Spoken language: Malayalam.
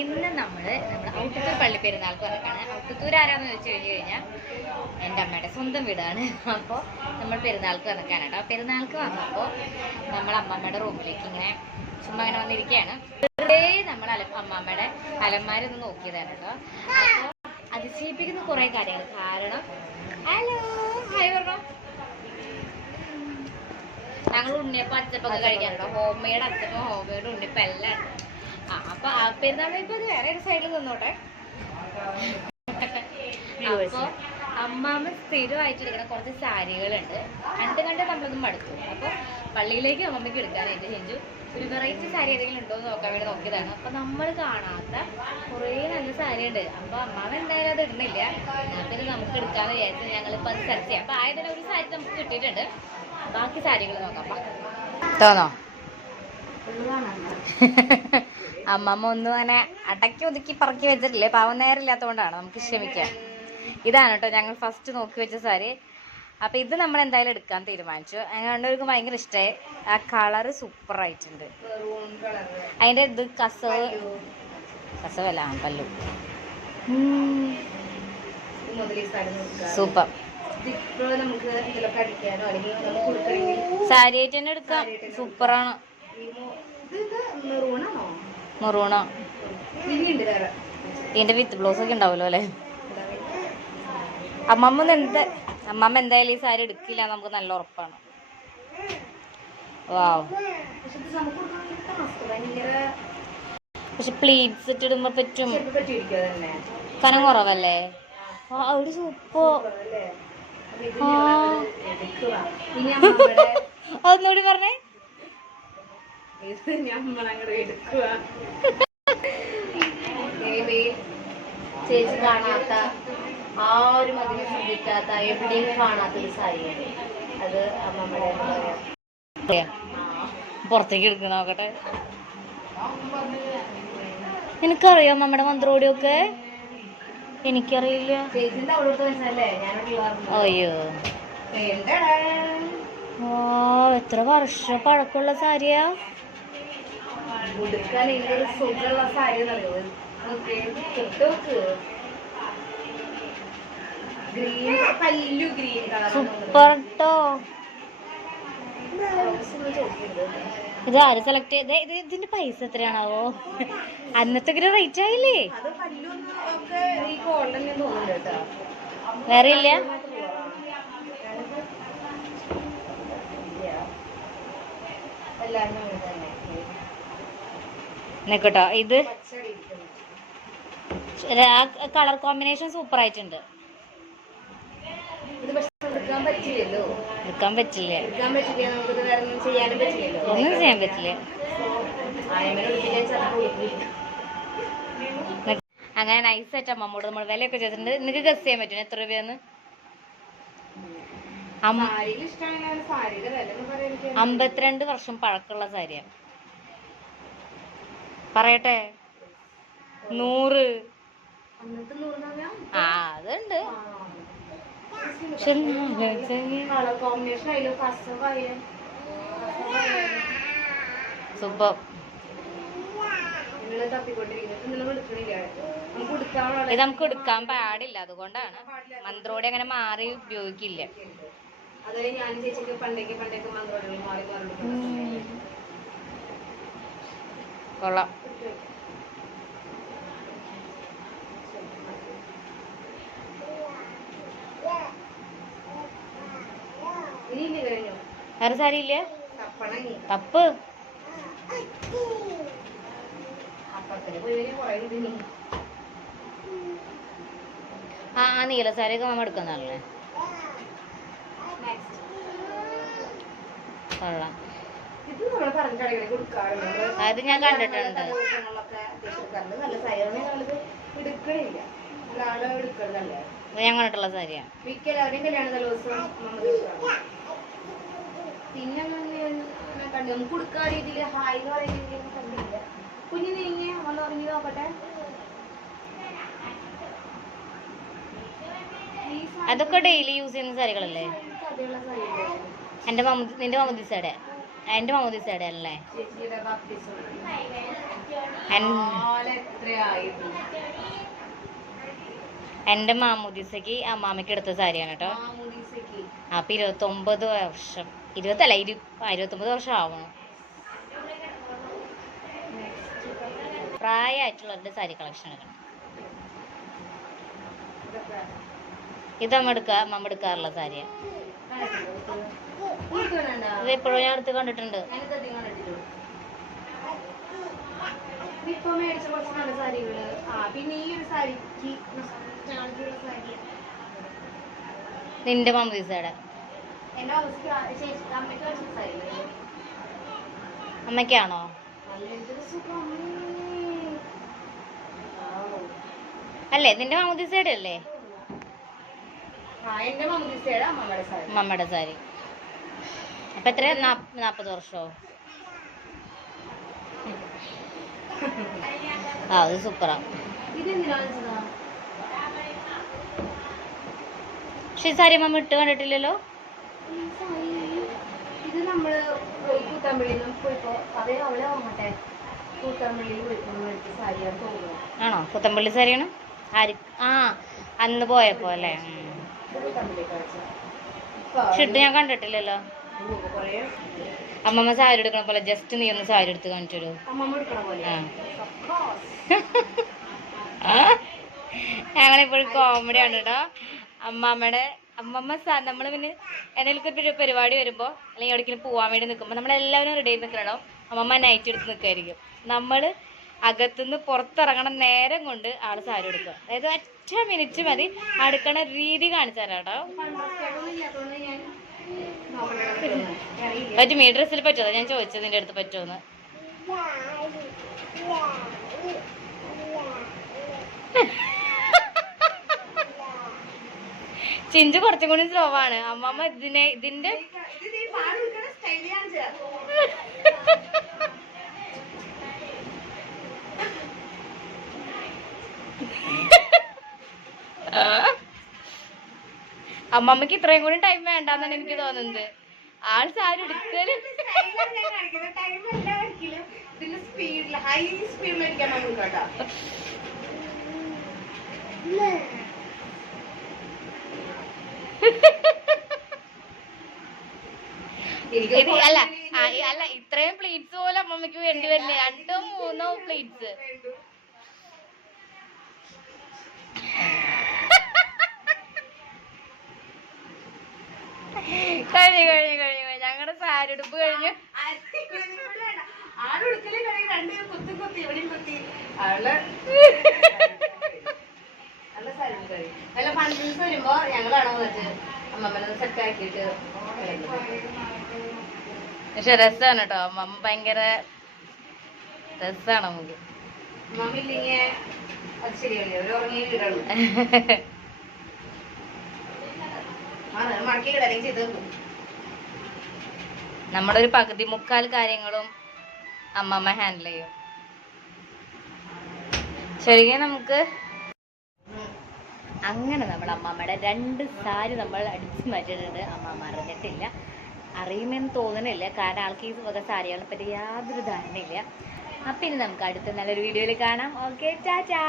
ഇന്ന് നമ്മുടെ ഔട്ടത്തൂർ പള്ളി പെരുന്നാൾക്ക് വന്നിട്ടാണ്. ഔട്ടത്തൂർ ആരാന്ന് ചോദിച്ചു കഴിഞ്ഞാൽ എൻ്റെ അമ്മയുടെ സ്വന്തം വീടാണ്. അപ്പോൾ നമ്മൾ പെരുന്നാൾക്ക് വന്നിട്ടാണ്. പെരുന്നാൾക്ക് വന്നപ്പോൾ നമ്മൾ അമ്മമ്മയുടെ റൂമിലേക്ക് ഇങ്ങനെ ചുമ്മാ അങ്ങനെ വന്നിരിക്കുകയാണ്. വെറുതെ നമ്മൾ അമ്മമ്മയുടെ അലമാരൊന്ന് നോക്കിയതാണ് കേട്ടോ. അപ്പോൾ അതിശയിപ്പിക്കുന്ന കുറേ കാര്യങ്ങൾ. കാരണം ഹലോ ഹായ് പറഞ്ഞോ, ഞങ്ങൾ ഉണ്ണിയപ്പം അച്ചപ്പൊക്കെ കഴിക്കാറുണ്ടോ. ഹോം മെയ്ഡ് അച്ചപ്പം, ഹോം മെയ്ഡ് ഉണ്ണിയപ്പം എല്ലാം ഉണ്ട്. അപ്പൊ ആ പെരുന്നാൾ ഇപ്പൊ അത് വേറെ ഒരു സൈഡിൽ നിന്നോട്ടെ. അപ്പൊ അമ്മാമ്മ സ്ഥിരമായിട്ടിരിക്കുന്ന കുറച്ച് സാരികളുണ്ട്. കണ്ട് നമ്മളൊന്നും മടുത്തു. അപ്പൊ പള്ളിയിലേക്ക് അമ്മമ്മയ്ക്ക് എടുക്കാനായിട്ട് ചെഞ്ചു ഒരു വെറൈറ്റി സാരി ഏതെങ്കിലും ഉണ്ടോ എന്ന് നോക്കാൻ വേണ്ടി നോക്കിയതാണ്. അപ്പൊ നമ്മൾ കാണാത്ത കുറേ നല്ല സാരി ഉണ്ട്. അപ്പൊ അമ്മാമ്മ എന്തായാലും അത് ഇടുന്നില്ല. പിന്നെ നമുക്ക് എടുക്കാന്ന് വിചാരിച്ചു ഞങ്ങളിപ്പോ അത് സെർച്ച് ചെയ്യാം. അപ്പൊ ആയതിനെ ഒരു സാരി നമുക്ക് കിട്ടിയിട്ടുണ്ട്. ബാക്കി സാരികൾ നോക്കാം. തോന്നോ അമ്മമ്മ ഒന്നും അങ്ങനെ അടക്കി ഒതുക്കി പറക്കി വെച്ചിട്ടില്ലേ. പാവം നേരമില്ലാത്തതുകൊണ്ടാണ്, നമുക്ക് ക്ഷമിക്കാം. ഇതാണ് കേട്ടോ ഞങ്ങൾ ഫസ്റ്റ് നോക്കി വെച്ച സാരി. അപ്പം ഇത് നമ്മൾ എന്തായാലും എടുക്കാൻ തീരുമാനിച്ചു. അങ്ങനെ കണ്ടവർക്ക് ഭയങ്കര ഇഷ്ടമായി. ആ കളറ് സൂപ്പറായിട്ടുണ്ട്. അതിൻ്റെ ഇത് കസവല്ല പല്ലു സൂപ്പർ. സാരി ആയിട്ട് തന്നെ എടുക്കാം. സൂപ്പറാണ്. മെറൂണോ? ഇതിന്റെ വിത്ത് ബ്ലൗസ് ഒക്കെ ഉണ്ടാവുമല്ലോ അല്ലേ. അമ്മമ്മ എന്തായാലും ഈ സാരി എടുക്കില്ല, നമുക്ക് നല്ല ഉറപ്പാണ്. വാവ്. പക്ഷെ പ്ലീറ്റ്സ് ഇട്ട് ഇടുമ്പോ പറ്റും. കനം കുറവല്ലേ? അവിടെ സൂപ്പർ. അതൊന്നുകൂടി പറഞ്ഞേ. ചേച്ചി കാണാത്ത, ആരും അതിനെ ശ്രദ്ധിക്കാത്ത, എവിടെയും കാണാത്ത ഒരു സാരിയാണ് അത്. അമ്മമ്മയുടെ പുറത്തേക്ക് എടുക്കുന്ന നോക്കട്ടെ. എനിക്കറിയാം നമ്മുടെ മന്ത്രോടിയൊക്കെ. എനിക്കറിയില്ല. അയ്യോ എത്ര വർഷം പഴക്കമുള്ള സാരിയാ. സൂപ്പർ ട്ടോ. ഇത് ആര് സെലക്ട് ചെയ്തേ? ഇതിന്റെ പൈസ എത്രയാണാവോ? അന്നത്തെ റേറ്റ് ആയില്ലേ? വേറെ ഇല്ല. നിക്കട്ടോ, ഇത് കളർ കോമ്പിനേഷൻ സൂപ്പർ ആയിട്ടുണ്ട്. എടുക്കാൻ പറ്റില്ല, ഒന്നും ചെയ്യാൻ പറ്റില്ല. അങ്ങനെ നൈസ് ആയിട്ട് അമ്മമ്മോട് നമ്മൾ വിലയൊക്കെ ചെയ്തിട്ടുണ്ട്. നിനക്ക് ഗസ് ചെയ്യാൻ പറ്റും എത്ര രൂപയെന്ന്? 52 വർഷം പഴക്കമുള്ള സാരിയാണ്. പറയട്ടെ, 100. ആ അതുണ്ട്. സൂപ്പർ. ഇത് നമുക്ക് എടുക്കാൻ പാടില്ല, അതുകൊണ്ടാണ് മന്ത്രോടെ അങ്ങനെ മാറി ഉപയോഗിക്കില്ല. കൊള്ളാം. വേറെ സാരി ഇല്ലേ? തപ്പ്. ആ നീല സാരിയൊക്കെ നമ്മൾ എടുക്കുന്നതല്ലേ. കൊള്ളാം. അത് ഞാൻ കണ്ടിട്ടുണ്ട്. ഞാൻ കണ്ടിട്ടുള്ള സാരിയാ. പിന്നെ കുഞ്ഞു നീങ്ങി ഒന്ന് ഉറങ്ങി നോക്കട്ടെ. അതൊക്കെ ഡെയിലി യൂസ് ചെയ്യുന്ന സാരികളല്ലേ? നിന്റെ മമ്മൂദീസയുടെ അല്ലേ? എന്റെ മാമൂദിസക്ക് അമ്മാമ്മക്ക് എടുത്ത സാരിയാണ് കേട്ടോ. അപ്പൊ 29 വർഷം, 29 വർഷം ആവണം പ്രായമായിട്ടുള്ളവരുടെ സാരി കളക്ഷൻ എടുക്കണം. ഇത് അമ്മ എടുക്കാറുള്ള സാരിയാണ്. ഇത് എപ്പോഴും ഞാൻ എടുത്ത് കണ്ടിട്ടുണ്ട്. നിന്റെ മാമൂദിസയുടെ അമ്മയ്ക്കാണോ? അല്ലേ നിന്റെ മാമൂദിസയുടെ അല്ലേ? അമ്മമ്മയുടെ സാരി. അപ്പൊ എത്ര? 40 വർഷമോ? ആ അത് സൂപ്പറാ. പക്ഷെ ഈ സാരി അമ്മ ഇട്ട് കണ്ടിട്ടില്ലല്ലോ. ഇത് നമ്മള് കൂത്തമ്പള്ളിയിൽ പോയിപ്പോ അതേ അവളെ ഓർമ്മട്ടെ കൂത്തമ്പള്ളിയിൽ പോയിപ്പോ സാരിയാണ് തോന്നുന്നു. ആണോ? കൂത്തമ്പള്ളി സാരിയാണ്. ആ അന്ന് പോയപ്പോ അല്ലേ? പക്ഷെ ഇട്ട് ഞാൻ കണ്ടിട്ടില്ലല്ലോ. അമ്മമ്മ സാരി എടുക്കണ പോലെ ജസ്റ്റ് നീ ഒന്ന് സാരി എടുത്ത് കാണിച്ചൊരു. ഞങ്ങളിപ്പോഴും കോമഡിയാണ് കേട്ടോ. അമ്മമ്മ നമ്മള് പിന്നെ എന്തെങ്കിലും ഒരു പരിപാടി വരുമ്പോ അല്ലെങ്കിൽ എവിടേക്കും പോവാൻ വേണ്ടി നിൽക്കുമ്പോ നമ്മളെല്ലാവരും റെഡി ആയി നിൽക്കണോ. അമ്മമ്മ നൈറ്റ് എടുത്ത് നിൽക്കായിരിക്കും. നമ്മള് അകത്തുനിന്ന് പുറത്തിറങ്ങണ നേരം കൊണ്ട് ആള് സാരി എടുക്കുക. അതായത് 1 മിനിറ്റ് മതി അടുക്കണ രീതി കാണിച്ചു തരാം കേട്ടോ. പറ്റും, ഈ ഡ്രസ്സിൽ പറ്റുമോ? ഞാൻ ചോദിച്ചത് നിന്റെ അടുത്ത് പറ്റുമോന്ന്. ചിഞ്ചു കുറച്ചും കൂടി സ്ലോ ആണ്. അമ്മമ്മ ഇതിന്റെ അമ്മമ്മക്ക് ഇത്രയും കൂടി ടൈം വേണ്ടെന്നാണ് എനിക്ക് തോന്നുന്നത്. ആൾ സാരി എടുക്കല് അല്ല ഇത്രയും പ്ലേറ്റ്സ് പോലെ അമ്മമ്മക്ക് വേണ്ടി വരില്ലേ? 2 3 പ്ലേറ്റ്സ്. കഴിഞ്ഞു ഞങ്ങളുടെ സാരി എടുപ്പ് കഴിഞ്ഞു. ഫംഗ്ഷൻസ് വരുമ്പോ ഞങ്ങളാണോ വന്നിട്ട് അമ്മമ്മനെ സെറ്റ് ആക്കിയിട്ട്. പക്ഷെ രസാണ് കേട്ടോ. അമ്മമ്മ ഭയങ്കര രസാണ് നമുക്ക്. അമ്മമ്മ ഇല്ലെങ്കിൽ അത് ശരിയല്ലേ, ഒരു ഉറങ്ങിയ വീടാണ്. നമ്മുടെ ഒരു പകുതി മുക്കാൽ കാര്യങ്ങളും അമ്മമ്മ ഹാൻഡിൽ ചെയ്യും. ശരിക്കും നമുക്ക് അങ്ങനെ നമ്മൾ അമ്മമ്മയുടെ 2 സാരി നമ്മൾ അടിച്ചു മാറ്റിയിട്ടുണ്ട്. അമ്മമ്മ അറിഞ്ഞിട്ടില്ല, അറിയുമെന്ന് തോന്നുന്നില്ല. കാരണം ആൾക്ക് ഈ വക സാരികളെ പറ്റി യാതൊരു ധാരണയില്ല. അപ്പം ഇനി നമുക്ക് അടുത്ത നല്ലൊരു വീഡിയോയിൽ കാണാം. ഓക്കെ, ടാറ്റാ.